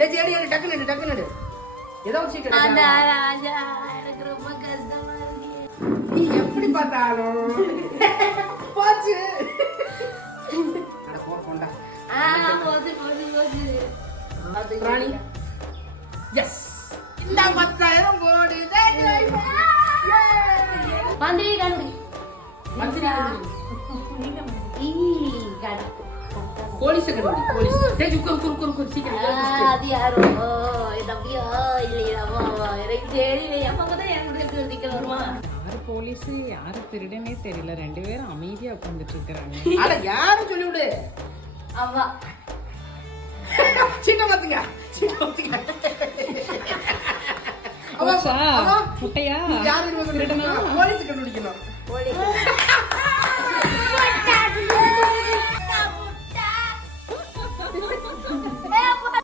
சரி சரி டக்குனு டக்குனு ஏதோ சீக்கிரம் எனக்கு ரொம்ப கஷ்டமா இருக்கு. நீ எப்படி பார்த்தாலும் போச்சு. அட போண்டா. போச்சு போச்சு போச்சு. ராணி எஸ் இந்த 10,000 போடு. மந்திரி கண்டுபிடி. மந்திரி கடை போலீஸ் கண்டுபிடி. போலீஸ் சரி குறு சீக்கிரம். அது யாரோ தம்பியா இல்லையா எனக்கு தெரியல. அப்பதான் எனக்கு திக்கல் வருமா? யாரு போலீஸ் யாரு திருடனே தெரியல. 2 பேரும் அமைதியா உட்கார்ந்துட்டு இருக்காங்க. அட யாரும் சொல்லி விடு. அம்மா சீட்ட மாத்துங்க. முட்டையா யாரு போலீஸ் கண்டுபிடிக்கணும். போலீஸ்